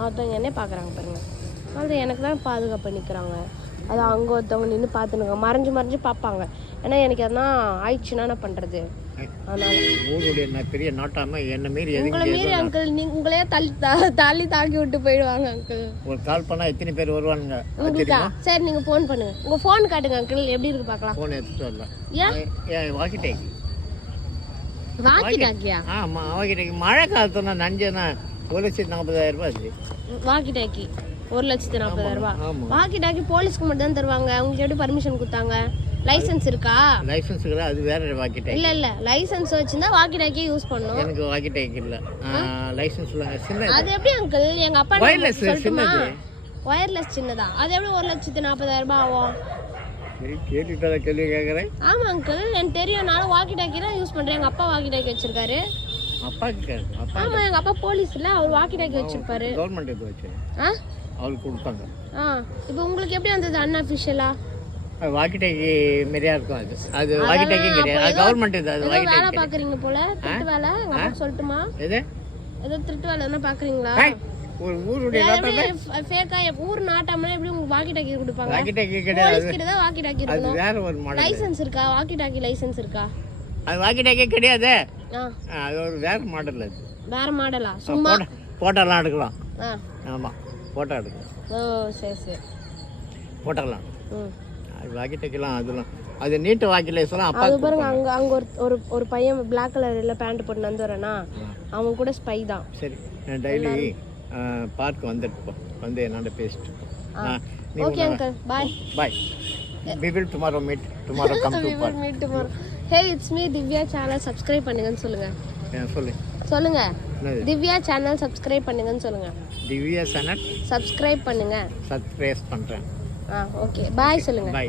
ஒருத்தவங்க என்ன பார்க்குறாங்க பாருங்கள். அது எனக்கு தான் பாதுகாப்பு நிற்கிறாங்க. அது அங்கே ஒருத்தவங்க நின்று பார்த்துனுங்க, மறைஞ்சு பார்ப்பாங்க. ஏன்னா எனக்கு எதனா ஆயிடுச்சுன்னா என்ன பண்ணுறது? அதனால ஊருடைய பெரிய நாட்டாம என்ன மீறி உங்களை மீறி அங்கிள் உங்களே தள்ளி தாக்கி விட்டு போயிடுவாங்க அங்கிள். ஒரு கால் பண்ணா எத்தனை பேர் வருவானுங்க உங்களுக்கா? சரி நீங்கள் ஃபோன் பண்ணுங்க. உங்கள் ஃபோன் காட்டுங்க அங்கிள், எப்படி இருக்கு பார்க்கலாம். ஃபோன் எடுத்துட்டு வரல. ஏன் வாக்கி டாக்கியா? ஆமாம், வாக்கி டாக்கி. மழை காலத்துனா நஞ்சனா 1,40,000 ரூபாய் அது. வாக்கி டாக்கி 1,40,000 ரூபாய். வாக்கி டாக்கி போலீஸ்க்கு மட்டும் தான் தருவாங்க. உங்களுக்கு எப்படி பர்மிஷன் கொடுத்தாங்க? லைசென்ஸ் இருக்கா? லைசென்ஸ் இருக்கா? அது வேற வாக்கி டாக்கி. இல்ல லைசென்ஸ் வச்சிருந்தா வாக்கி டாக்கி யூஸ் பண்ணனும். எனக்கு வாக்கி டாக்கி இல்ல. லைசென்ஸ் இல்ல. சின்ன அது எப்படி அங்கிள்? எங்க அப்பா வயர்லெஸ் சின்னது. வயர்லெஸ் சின்னதா? அது எப்படி 1,40,000 ரூபாய் ஆகும்? கேட்டுட்டா கேள்வி கேக்குறேன். ஆமா அங்கிள், எனக்கு தெரியும். நானும் வாக்கி டாக்கி தான் யூஸ் பண்றேன். எங்க அப்பா வாக்கி டாக்கி வச்சிருக்காரு. அப்பாக்கு ஆமா, எங்க அப்பா போலீஸ் இல்ல, அவர் வாக்கி டாக்கி வச்சிருப்பாரு. கவர்மெண்ட் இது வச்சு அவருக்கு கொடுத்தாங்க. இப்போ உங்களுக்கு எப்படி வந்தது அன்அஃபிஷியலா? வாக்கி டாக்கி மாதிரியா இருக்கும். அது வாக்கி டாக்கி கிடையாது, அது கவர்மெண்ட் இது. அது வாக்கி டாக்கி வேலை பாக்குறீங்க போல. திருட்டு வேலை எங்க அப்பா சொல்லட்டுமா? ஏதோ திருட்டு வேலை என்ன பாக்குறீங்களா? ஒரு ஊருடைய ஃபேக்கா ஊர் நாட்டாமலே எப்படி உங்களுக்கு வாக்கி டாக்கி கொடுப்பாங்க? வாக்கி டாக்கி கிடையாது, போலீஸ் கிட்ட தான் வாக்கி டாக்கி இருக்கு. அது வேற ஒரு மாடல். லைசென்ஸ் இருக்கா? வாக்கி டாக்கி லைசென்ஸ் இருக்கா? அது வாக்கி டாக்கி கிடையாது, அது ஒரு வேற மாடல். அது வேற மாடலா? சும்மா போட்டோலாம் எடுக்கலாம். ஆமா, போட்டோ எடுக்கலாம். ஓ சரி சரி, போட்டோலாம். அது வாக்கி டாக்கிலாம் அதெல்லாம் அது நீட்டு வாக்கி லைசென்ஸ் அப்பா. அது பாருங்க, அங்க ஒரு பையன் பிளாக் கலர்ல பேண்ட் போட்டு வந்து வரேனா, அவன் கூட ஸ்பை தான். சரி, நான் டெய்லி பார்க் வந்துட்டு வந்து என்னோட பேசிட்டு. Okay uncle, bye bye. We will tomorrow meet. Tomorrow come to park. meet tomorrow. Hey, it's me Divya channel subscribe பண்ணுங்கன்னு சொல்லுங்க. சொல்லுங்க. திவ்யா சேனல் சப்ஸ்கிரைப் பண்ணுங்கன்னு சொல்லுங்க. திவ்யா சேனல் சப்ஸ்கிரைப் பண்ணுங்க. சப்ஸ்கிரைப் பண்றேன். ஓகே, பை சொல்லுங்க. பை.